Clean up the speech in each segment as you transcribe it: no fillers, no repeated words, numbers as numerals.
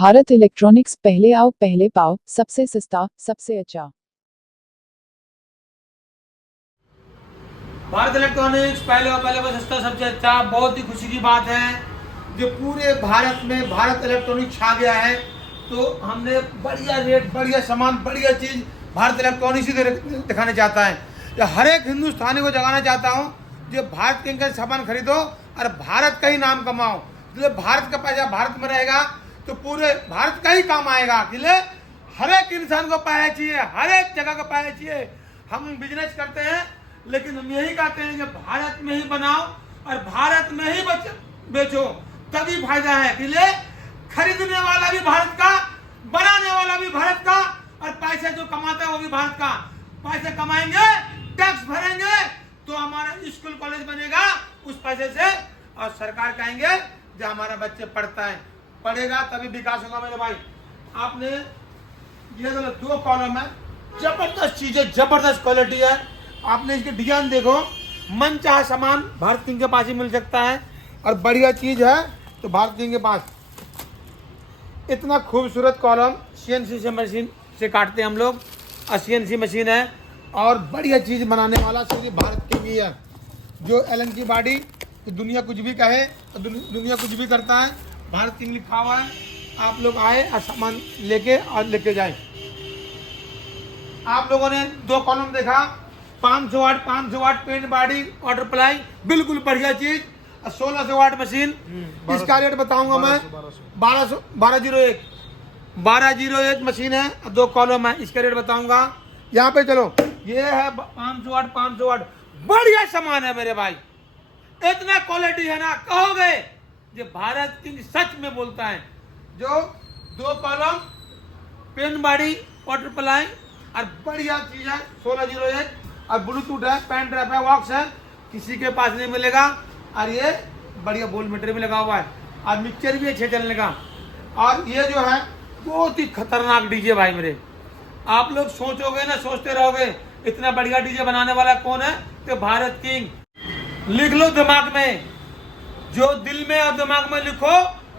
Bharat electronics, पहले आओ पहले पाओ, सबसे सस्ता सबसे अच्छा। भारत इलेक्ट्रॉनिक्स पहले और पहले सस्ता सबसे अच्छा। बहुत ही खुशी की बात है जो पूरे भारत में भारत इलेक्ट्रॉनिक्स छा गया है। तो हमने बढ़िया रेट, बढ़िया सामान, बढ़िया चीज़ भारत इलेक्ट्रॉनिक्स ही दिखाने चाहता है। या हर एक हिंदुस्तानी को जगाना चाहता हूँ जो भारत के सामान खरीदो और भारत का ही नाम कमाओ। इसलिए भारत का पैसा भारत में रहेगा तो पूरे भारत का ही काम आएगा। इसलिए हर एक इंसान को पैसा चाहिए, हर एक जगह का पैसा चाहिए। हम बिजनेस करते हैं लेकिन हम यही कहते हैं कि भारत में ही बनाओ और भारत में ही बेचो, तभी फायदा है। इसलिए खरीदने वाला भी भारत का, बनाने वाला भी भारत का और पैसे जो कमाता है वो भी भारत का। पैसे कमाएंगे, टैक्स भरेंगे तो हमारा स्कूल कॉलेज बनेगा उस पैसे से, और सरकार कहेंगे जो हमारा बच्चे पढ़ता है, पढ़ेगा तभी विकास होगा। मेरे भाई आपने ये दो कॉलम है, जबरदस्त चीज है, जबरदस्त क्वालिटी है। आपने इसके डिजाइन देखो, मन चाहे सामान भारत किंग के पास ही मिल सकता है और बढ़िया चीज है तो भारत किंग के पास। इतना खूबसूरत कॉलम सीएनसी से मशीन से काटते हैं हम लोग, और सीएनसी मशीन है और बढ़िया चीज बनाने वाला सिर्फ भारत किंग ही है। जो एलन की बॉडी तो दुनिया कुछ भी कहे तो दुनिया कुछ भी करता है, भारत किंग लिखा हुआ है। आप लोग आए और सामान लेके और लेके जाए। आप लोगों ने दो कॉलम देखा, 500 वाट पेंट बॉडी वाटर प्लाई, बिल्कुल बढ़िया चीज। 1600 वाट मशीन, इसका रेट बताऊंगा मैं 1201 मशीन है, दो कॉलम है, इसका रेट बताऊंगा। यहाँ पे चलो, ये है 500 वाट बढ़िया सामान है मेरे भाई। इतना क्वालिटी है ना, कहोगे ये भारत किंग सच में बोलता है। जो दो column pen body water ply और बढ़िया चीज है 1601, और ब्लूटूथ है, पेन ड्राइव है, वॉक्स है, किसी के पास नहीं मिलेगा। और ये बढ़िया बोल मीटर भी लगा हुआ है और मिक्सचर भी अच्छे चलने का। और ये जो है बहुत ही खतरनाक डीजे भाई मेरे। आप लोग सोचोगे ना, सोचते रहोगे इतना बढ़िया डीजे बनाने वाला कौन है, तो भारत किंग। लिख लो दिमाग में, जो दिल में और दिमाग में लिखो,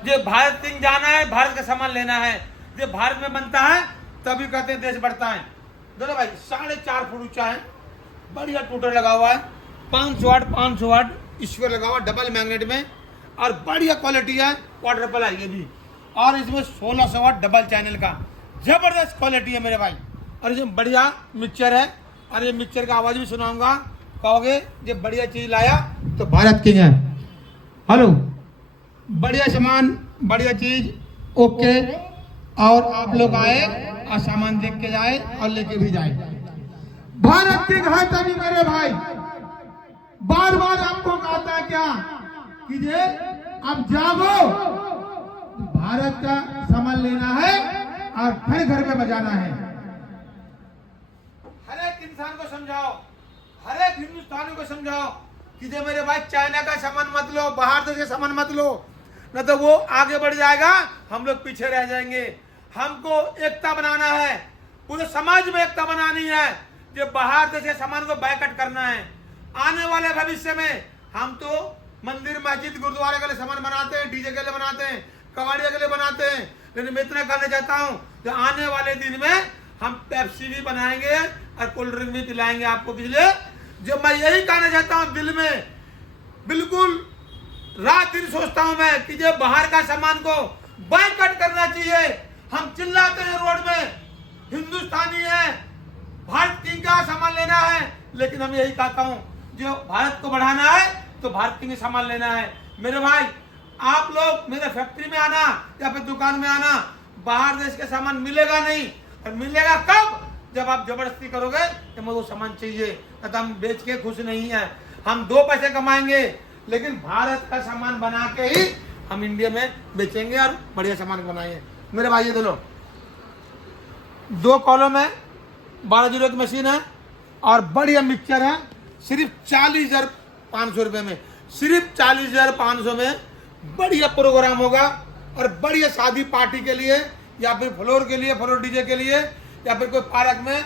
जो भारत किंग जाना है, भारत का सामान लेना है। जो भारत में बनता है तभी कहते हैं देश बढ़ता है। दोनों भाई 4.5 फुट ऊंचा है, बढ़िया टूटर लगा हुआ है, 500 वाट ईश्वर लगा हुआ डबल मैग्नेट में, और बढ़िया क्वालिटी है वाटर प्लाई ये भी। और इसमें 1600 वाट डबल चैनल का जबरदस्त क्वालिटी है मेरे भाई। और इसमें बढ़िया मिक्सचर है, और ये मिक्सचर का आवाज भी सुनाऊंगा, कहोगे ये बढ़िया चीज लाया तो भारत किंग है। हेलो, बढ़िया सामान, बढ़िया चीज, ओके। और आप लोग आए और सामान देख के जाए और लेके भी जाए। भारत किंग है तभी मेरे भाई। बार बार आपको कहता है क्या कि ये अब जागो, भारत का सामान लेना है और घर घर में बजाना है। हर एक इंसान को समझाओ, हर एक हिंदुस्तानी को समझाओ कि जो मेरे भाई चाइना का सामान मत लो, बाहर देश का सामान मत लो, न तो वो आगे बढ़ जाएगा, हम लोग पीछे रह जाएंगे। हमको एकता बनाना है, पूरे समाज में एकता बनानी है। जो बाहर देश के सामान को बैकअट करना है। आने वाले भविष्य में हम तो मंदिर, मस्जिद, गुरुद्वारे के लिए सामान बनाते हैं, डीजे के लिए बनाते हैं, कबाड़िया के लिए बनाते हैं, लेकिन मैं इतना कहना चाहता हूँ जो आने वाले दिन में हम पेप्सी भी बनाएंगे और कोल्ड ड्रिंक भी पिलाएंगे आपको। इसलिए जो मैं यही कहना चाहता हूँ, दिल में बिल्कुल रात दिन सोचता हूँ मैं कि जो बाहर का सामान को बायकॉट करना चाहिए। हम चिल्लाते हैं रोड में, हिंदुस्तानी है, भारत किंग का सामान लेना है, लेकिन हम यही कहता हूँ जो भारत को बढ़ाना है तो भारत किंग सामान लेना है। मेरे भाई आप लोग मेरे फैक्ट्री में आना या फिर दुकान में आना, बाहर देश के सामान मिलेगा नहीं। और मिलेगा कब, जब आप जबरदस्ती करोगे कि मुझे वो सामान चाहिए, तो हम बेच के खुश नहीं है। हम 2 पैसे कमाएंगे लेकिन भारत का सामान बना के ही हम इंडिया में बेचेंगे और बढ़िया सामान बनाएंगे। मेरे भाई ये देखो, 2 कॉलम है, 1201 मशीन है और बढ़िया मिक्सचर है, सिर्फ 40,500 रुपये में, सिर्फ 40,500 में बढ़िया प्रोग्राम होगा। और बढ़िया शादी पार्टी के लिए या फिर फ्लोर के लिए, फ्लोर डीजे के लिए, या फिर कोई पार्क में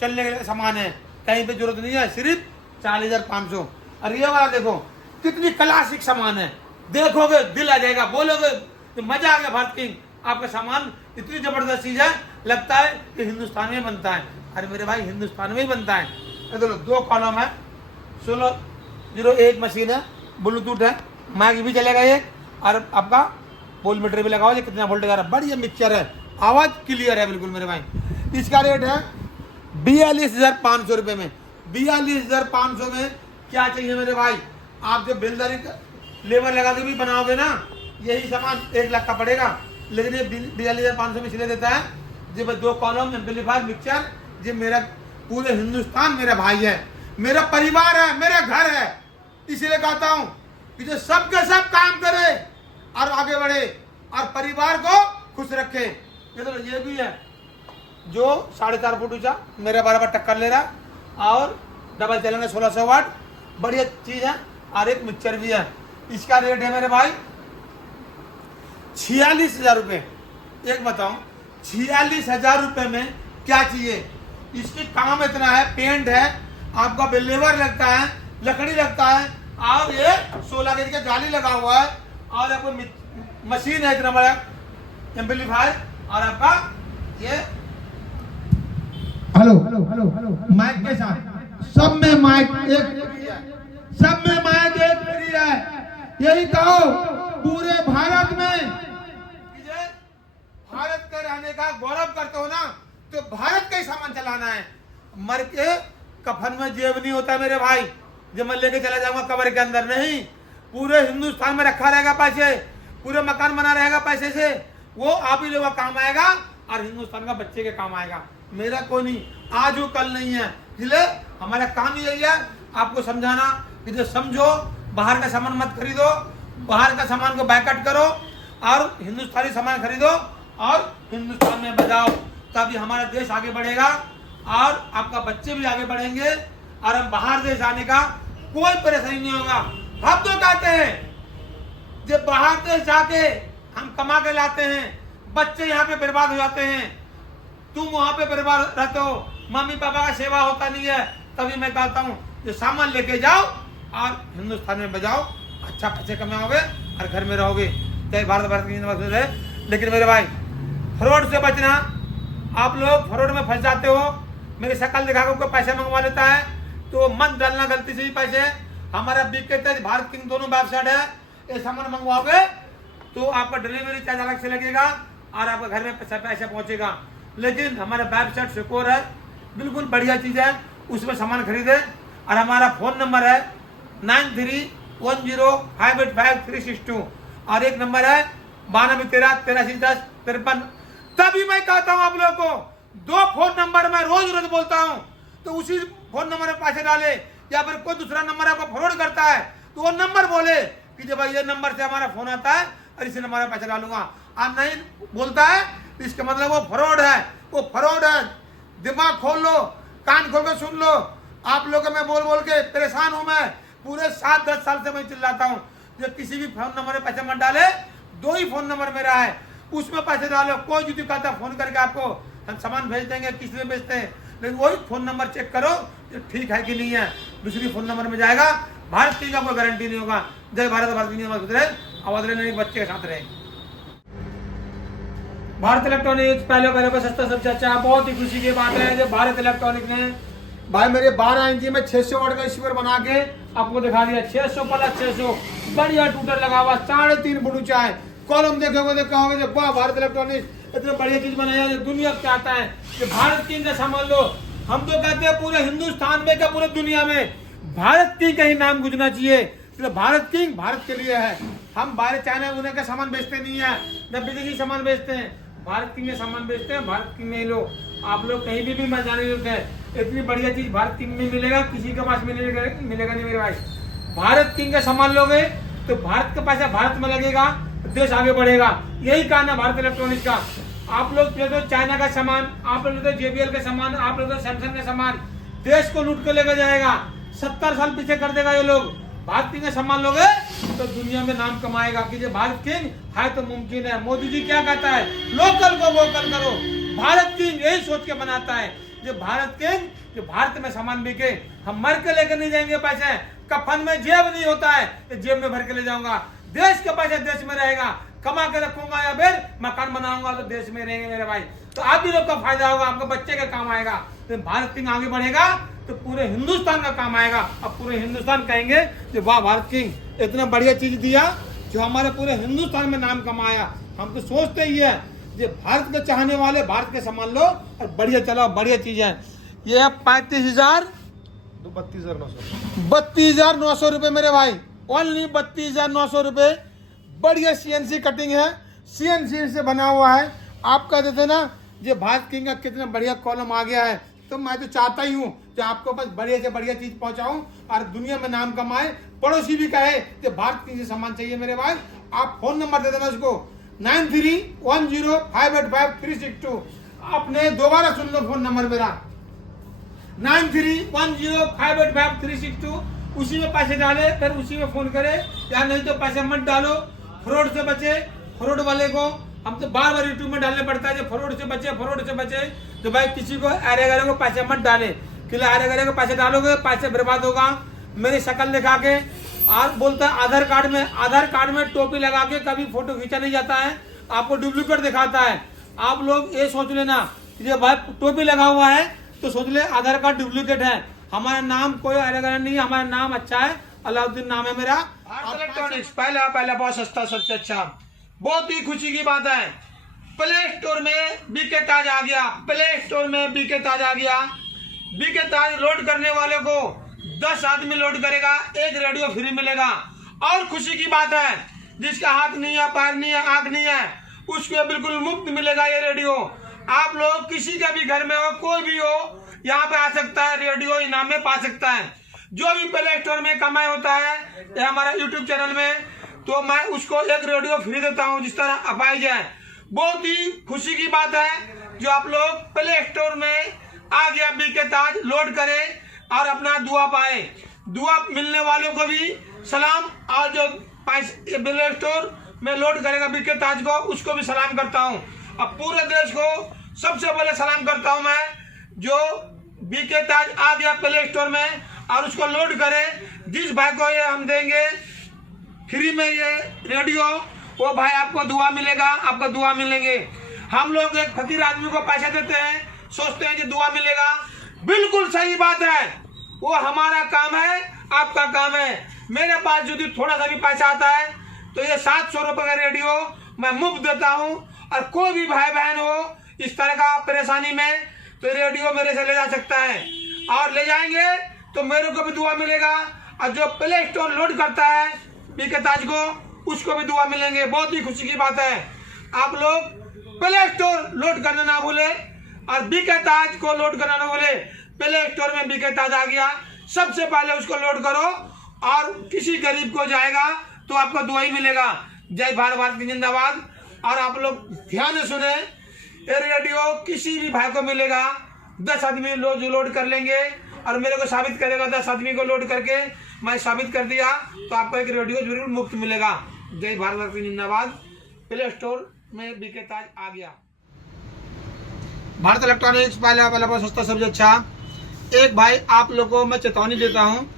चलने के लिए सामान है, कहीं पे जरूरत नहीं है, सिर्फ 40,500। और ये वाला देखो कितनी क्लासिक सामान है, देखोगे दिल आ जाएगा, बोलोगे तो मजा आ गया। भारत किंग आपका सामान इतनी जबरदस्त चीज है, लगता है कि हिंदुस्तान में बनता है। अरे मेरे भाई हिंदुस्तान में ही बनता है। ये देखो 2 कॉलम है, 1601 मशीन है, ब्लूटूथ है, माइक भी चलेगा ये, और आपका वोल्ट मीटर भी लगा हुआ है, कितना वोल्टेज आ रहा है, बढ़िया मिक्सचर है, आवाज क्लियर है बिल्कुल मेरे भाई। इसका रेट है 42,500 रुपये में। 42,500 में क्या चाहिए मेरे भाई? आप जो बिल्डर लेबर लगा के भी बनाओगे ना, यही सामान 1 लाख का पड़ेगा, लेकिन ये 42,500 में इसलिए देता है जब 2 कॉलम एम्पलीफायर मिक्सचर, ये मेरा पूरे हिंदुस्तान मेरा भाई है, मेरा परिवार है, मेरा घर है। इसलिए कहता हूँ कि जो सबके सब काम करे और आगे बढ़े और परिवार को खुश रखे। ये तो ये भी है जो 4.5 फुट ऊंचा मेरा बराबर टक्कर ले रहा, और डबल चलेंगे 1600 वाट, बढ़िया चीज है, और एक मिक्सचर भी है। इसका रेट है मेरे भाई 46,000 रुपये। एक बताऊं 46,000 रुपये में क्या चाहिए? इसकी काम इतना है, पेंट है, आपका लेबर लगता है, लकड़ी लगता है, और ये 16 गेज का जाली लगा हुआ है, और आपको मशीन है इतना बड़ा एम्पलीफायर, और आपका ये हेलो माइक के साथ सब में माइक सब में माइक एक फ्री है। यही कहो पूरे भारत में भारत के रहने का गौरव करते हो ना, तो भारत का ही सामान चलाना है। मर के कफन में जेब नहीं होता मेरे भाई, जब मैं लेके चला जाऊंगा कब्र के अंदर, नहीं, पूरे हिंदुस्तान में रखा रहेगा पैसे, पूरे मकान बना रहेगा पैसे से, वो आप ही लोगों का काम आएगा और हिंदुस्तान का बच्चे के काम आएगा, मेरा कोई नहीं, आज हो कल नहीं है। इसलिए हमारा काम ही यही है आपको समझाना कि जो समझो, बाहर का सामान मत खरीदो, बाहर का सामान को बैकआउट करो और हिंदुस्तानी सामान खरीदो और हिंदुस्तान में बजाओ, तभी हमारा देश आगे बढ़ेगा और आपका बच्चे भी आगे बढ़ेंगे, और हम बाहर देश आने का कोई परेशानी नहीं होगा। हम तो कहते हैं जब बाहर देश जाके हम कमा के लाते हैं, बच्चे यहाँ पे बर्बाद हो जाते हैं, तुम वहां पे बर्बाद रहते हो, मम्मी पापा का सेवा होता नहीं है, तभी मैं कहता हूँ जो सामान लेके जाओ और हिंदुस्तान में बजाओ, अच्छा पैसे कमाओगे और घर में रहोगे। जय भारत, भारत की रहे। लेकिन मेरे भाई फ्रॉड से बचना, आप लोग फ्रॉड में फंस जाते हो, मेरी शक्ल दिखा के कोई पैसे मंगवा लेता है, तो मत डालना गलती से ही पैसे। हमारा बीके तेज भारत किंग दोनों वेबसाइट है, ये सामान मंगवाओगे तो आपका डिलीवरी चार्ज अलग से लगेगा और आपके घर में पैसा पहुंचेगा। लेकिन हमारा वेबसाइट सिक्योर है, बिल्कुल बढ़िया चीज है, उसमें सामान खरीदे। और हमारा फोन नंबर है 9310585362 और एक नंबर है 9213831053। तभी मैं कहता हूं आप लोगों को 2 फोन नंबर मैं रोज बोलता हूं, तो उसी फोन नंबर में पैसे डाले, या फिर कोई दूसरा नंबर आपको फ्रॉड करता है तो वो नंबर बोले कि जब भाई ये नंबर से हमारा फोन आता है और इसी नंबर में पैसे डालूंगा, और नहीं बोलता है तो इसका मतलब वो फ्रॉड है, वो फ्रॉड है। दिमाग खोल लो, कान खोल के सुन लो। आप लोग मैं बोल के परेशान हूं, मैं पूरे 7-10 साल से मैं चिल्लाता हूं, जो किसी भी फोन नंबर में पैसे मत डाले, 2 ही फोन नंबर मेरा है, उसमें पैसे डालो। कोई यदि कहता फोन करके आपको हम सामान भेज देंगे, किसी में भेजते हैं, लेकिन वही फोन नंबर चेक करो जो ठीक है कि नहीं है, दूसरी फोन नंबर में जाएगा, भारत की का कोई गारंटी नहीं होगा। जय भारत, भारत की आवाज लेने बच्चे के साथ रहे। भारत इलेक्ट्रॉनिक्स पहले पर सस्ता सबसे अच्छा, बहुत ही खुशी की बात है जब भारत इलेक्ट्रॉनिक ने भाई मेरे 12 इंची में 600 वाट का स्पीकर बना के आपको दिखा दिया। 600 प्लस 600 बढ़िया टूटर लगा हुआ, 3.5 फुट ऊंचा है, कॉलम देखोगे तो कहोगे जब वाह भारत इलेक्ट्रॉनिक्स इतनी बढ़िया चीज बनाया जो दुनिया क्या आता है, कि भारत किंग का सामान लो। हम तो कहते हैं पूरे हिंदुस्तान में क्या पूरे दुनिया में भारत किंग का ही नाम गुजना चाहिए। तो भारत किंग भारत के लिए है, हम बाहर चाइना उन्हें का सामान बेचते नहीं है, न विदेशी सामान बेचते हैं, भारत किंग के सामान बेचते हैं, भारत किंग में लो। आप लोग कहीं भी मैं जाने जरूरत है, इतनी बढ़िया चीज भारत किंग में मिलेगा, किसी के पास मिलेगा नहीं मेरे भाई। भारत किंग का सामान लोगे तो भारत का पैसा भारत में लगेगा, देश आगे बढ़ेगा, यही कारण है भारत इलेक्ट्रॉनिक्स का। आप लोग ले दो चाइना का सामान, आप लोग ले दो JBL का सामान, आप लोग ले दो सैमसंग का सामान, देश को लूट के लेकर जाएगा, 70 साल पीछे कर देगा ये लोग। भारत किंग का सामान लोगे तो दुनिया में नाम कमाएगा कि जो भारत किंग है तो मुमकिन है। मोदी जी क्या कहता है, लोकल को वोकल करो, भारत किंग यही सोच के बनाता है, जो भारत किंग जो भारत में सामान बिके, हम मर के लेकर नहीं जाएंगे पैसे, कफन में जेब नहीं होता है तो जेब में भर के ले जाऊंगा, देश के पैसे देश में रहेगा, कमा के रखूंगा या फिर मकान बनाऊंगा तो देश में रहेंगे मेरे भाई। तो आप भी लोग का फायदा होगा, आपके बच्चे का काम आएगा। तो भारत किंग आगे बढ़ेगा तो पूरे हिंदुस्तान का काम आएगा। अब पूरे हिंदुस्तान कहेंगे कि वाह भारत किंग इतना बढ़िया चीज दिया जो हमारे पूरे हिंदुस्तान में नाम कमाया। हम तो सोचते ही है ये भारत के चाहने वाले भारत के सामान लो और बढ़िया चलाओ, बढ़िया चीज है। ये है 32,900 रुपए मेरे भाई, ओनली 32,900 रुपए। बढ़िया सीएनसी कटिंग है, सीएनसी से बना हुआ है। आप कहते थे ना ये भारत किंग का कितना बढ़िया कॉलम आ गया है, तो मैं तो चाहता ही हूँ कि आपको बस बढ़िया से बढ़िया चीज पहुंचाऊं और दुनिया में नाम कमाए, पड़ोसी भी कहे कि भारत किंग से सामान चाहिए मेरे भाई। आप फोन नंबर दे देना उसको 9310585362। आपने दोबारा सुन लो फोन नंबर मेरा 9310585362। उसी में पैसे डाले फिर उसी में फोन करे, या नहीं तो पैसे मत डालो, फ्रॉड से बचे। फ्रॉड वाले को हम तो बार बार यूट्यूब में डालने पड़ता है जो फ्रॉड से बचे, फ्रॉड से बचे। तो भाई किसी को अरे गरे को पैसे मत डाले, क्योंकि अरे गरे को पैसे डालोगे पैसे बर्बाद होगा। मेरी शक्ल दिखा के और बोलता है आधार कार्ड में टोपी लगा के कभी फोटो खींचा नहीं जाता है, आपको डुप्लीकेट दिखाता है। आप लोग ये सोच लेना ये भाई टोपी लगा हुआ है तो सोच ले आधार कार्ड डुप्लीकेट है। हमारा नाम कोई अरे गरे नहीं है, हमारा नाम अच्छा है, अलाउद्दीन नाम है मेरा। इलेक्ट्रॉनिक्स पहला बहुत सस्ता, सबसे अच्छा। बहुत ही खुशी की बात है, प्ले स्टोर में बीके ताज आ गया। प्ले स्टोर में बीके ताज आ गया। बीके ताज लोड करने वाले को 10 आदमी लोड करेगा, एक रेडियो फ्री मिलेगा। और खुशी की बात है जिसका हाथ नहीं है, पैर नहीं है, आंख नहीं है, उसको बिल्कुल मुफ्त मिलेगा ये रेडियो। आप लोग किसी का भी घर में हो, कोई भी हो, यहाँ पे आ सकता है, रेडियो इनाम में पा सकता है। जो भी प्ले स्टोर में कमाई होता है ये हमारा यूट्यूब चैनल में, तो मैं उसको एक रेडियो फ्री देता हूँ जिस तरह अपाइज है। बहुत ही खुशी की बात है जो आप लोग प्ले स्टोर में आ गया बीके ताज, लोड करें और अपना दुआ पाए। दुआ मिलने वालों को भी सलाम, और जो प्ले स्टोर में लोड करेगा बीके ताज को उसको भी सलाम करता हूँ। अब पूरे देश को सबसे पहले सलाम करता हूँ मैं, जो बीके ताज आ गया प्ले स्टोर में और उसको लोड करे। जिस भाई को ये हम देंगे फ्री में ये रेडियो, वो भाई आपको दुआ मिलेगा, आपको दुआ मिलेंगे। हम लोग एक फकीर आदमी को पैसा देते हैं, सोचते हैं कि दुआ मिलेगा, बिल्कुल सही बात है। वो हमारा काम है, आपका काम है। मेरे पास यदि थोड़ा सा भी पैसा आता है तो ये 700 रुपए का रेडियो मैं मुफ्त देता हूँ। और कोई भी भाई बहन हो इस तरह का परेशानी में तो रेडियो मेरे से ले जा सकता है, और ले जाएंगे तो मेरे को भी दुआ मिलेगा। और जो प्ले स्टोर लोड करता है बीके ताज को उसको भी दुआ मिलेंगे। बहुत ही खुशी की बात है। आप लोग प्ले स्टोर लोड करना ना भूले और बीके ताज को लोड करना ना भूले। प्ले स्टोर में बीके ताज आ गया, सबसे पहले उसको लोड करो और किसी गरीब को जाएगा तो आपको दुआ ही मिलेगा। जय भारत की जिंदाबाद। और आप लोग ध्यान से सुने, ये रेडियो किसी भी भाई को मिलेगा। 10 आदमी लोड कर लेंगे और मेरे को साबित करेगा, 10 आदमी को लोड करके मैं साबित कर दिया तो आपको एक रेडियो जरूर मुफ्त मिलेगा। जय भारत की जिंदाबाद। प्ले स्टोर में बीके ताज आ गया। भारत इलेक्ट्रॉनिक्स पहला बहुत सस्ता, सबसे अच्छा। एक भाई आप लोगों को मैं चेतावनी देता हूँ,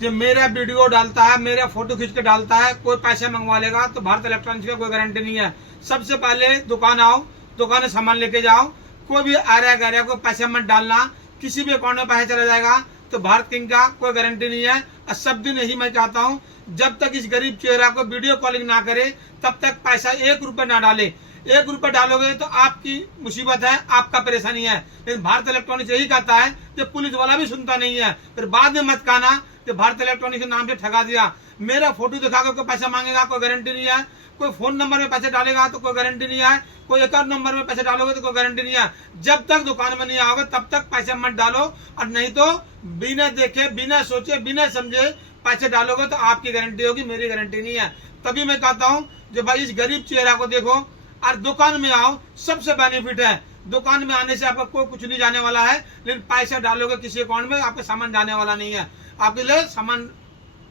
जो मेरा वीडियो डालता है, मेरा फोटो खींच के डालता है, कोई पैसे मंगवा लेगा तो भारत इलेक्ट्रॉनिक्स का कोई गारंटी नहीं है। सबसे पहले दुकान आओ, दुकान से सामान लेके जाओ, कोई भी आर्या को पैसे मत डालना। किसी भी अकाउंट में पैसा चला जाएगा तो भारत किंग का कोई गारंटी नहीं है। और सब दिन यही मैं चाहता हूँ, जब तक इस गरीब चेहरा को वीडियो कॉलिंग ना करे तब तक पैसा 1 रुपए ना डाले। 1 रुपए डालोगे तो आपकी मुसीबत है, आपका परेशानी है। लेकिन भारत इलेक्ट्रॉनिक्स यही कहता है कि पुलिस वाला भी सुनता नहीं है। फिर बाद में मत कहना कि भारत इलेक्ट्रॉनिक्स के नाम से ठगा दिया। मेरा फोटो दिखा के कोई पैसा मांगेगा, कोई गारंटी नहीं है। कोई फोन नंबर में पैसे डालेगा तो कोई गारंटी नहीं है। कोई अकाउंट नंबर में पैसे डालोगे तो कोई गारंटी नहीं है। जब तक दुकान में नहीं आओगे तब तक पैसे मत डालो, और नहीं तो बिना देखे, बिना सोचे, बिना समझे पैसे डालोगे तो आपकी गारंटी होगी, मेरी गारंटी नहीं है। तभी मैं कहता हूँ जो भाई इस गरीब चेहरा को देखो और दुकान में आओ, सबसे बेनिफिट है। दुकान में आने से आपका कोई कुछ नहीं जाने वाला है, लेकिन पैसा डालोगे किसी अकाउंट में आपका सामान जाने वाला नहीं है। आपके लिए सामान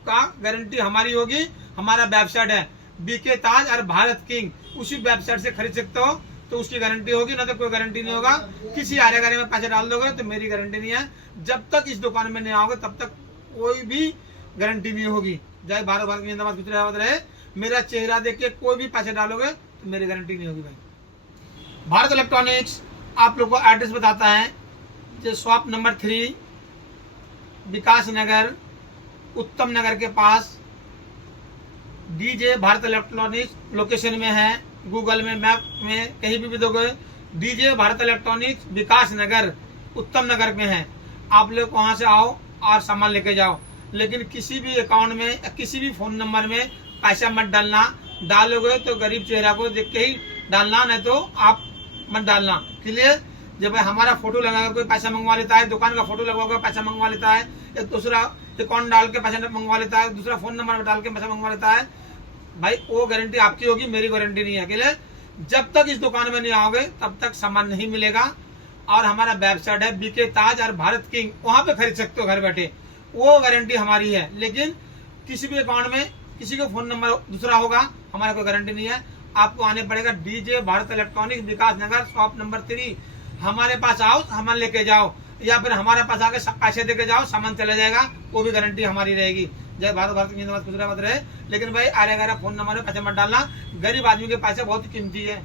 का गारंटी हमारी होगी। हमारा वेबसाइट है बीके ताज और भारत किंग, उसी वेबसाइट से खरीद सकते हो तो उसकी गारंटी होगी, ना तो कोई गारंटी नहीं होगा। किसी आरे में पैसे डाल दोगे तो मेरी गारंटी नहीं है। जब तक इस दुकान में नहीं आओगे तब तक कोई भी गारंटी नहीं होगी। जय भारत की जिंदाबाद, कुछ रहे मेरा चेहरा देख के कोई भी पैसे डालोगे तो मेरी गारंटी नहीं होगी भाई। भारत इलेक्ट्रॉनिक्स आप लोग को एड्रेस बताता है, जो शॉप नंबर 3 विकास नगर उत्तम नगर के पास डीजे भारत इलेक्ट्रॉनिक्स लोकेशन में है। गूगल में मैप में कहीं भी दोगे डीजे भारत इलेक्ट्रॉनिक्स विकास नगर उत्तम नगर में है। आप लोग वहां से आओ और सामान लेके जाओ, लेकिन किसी भी अकाउंट में किसी भी फोन नंबर में पैसा मत डालना। डालोगे तो गरीब चेहरा को देख के ही डालना, नहीं तो आप मत डालना। इसलिए जब भाई हमारा फोटो लगा कोई पैसा मंगवा लेता है, दुकान का फोटो लगवा कर पैसा मंगवा लेता है, या दूसरा अकाउंट डाल के पैसा मंगवा लेता है, दूसरा फोन नंबर डाल के पैसा मंगवा लेता है, भाई वो गारंटी आपकी होगी, मेरी गारंटी नहीं है। अकेले जब तक इस दुकान में नहीं आओगे तब तक सामान नहीं मिलेगा। और हमारा वेबसाइट है बीके ताज और भारत किंग, वहां पे खरीद सकते हो घर बैठे, वो गारंटी हमारी है। लेकिन किसी भी अकाउंट में किसी का फोन नंबर दूसरा होगा, हमारा कोई गारंटी नहीं है। आपको आने पड़ेगा डीजे भारत इलेक्ट्रॉनिक्स विकास नगर शॉप नंबर 3। हमारे पास आओ, सामान लेके जाओ, या फिर हमारे पास आके पैसे देके जाओ, सामान चला जाएगा, वो भी गारंटी हमारी रहेगी। जय भारत, भारत की जिंदाबाद, खुश रहे। लेकिन भाई 11 फोन नंबर में पैसे मत डालना, गरीब आदमी के पैसे बहुत कीमती है।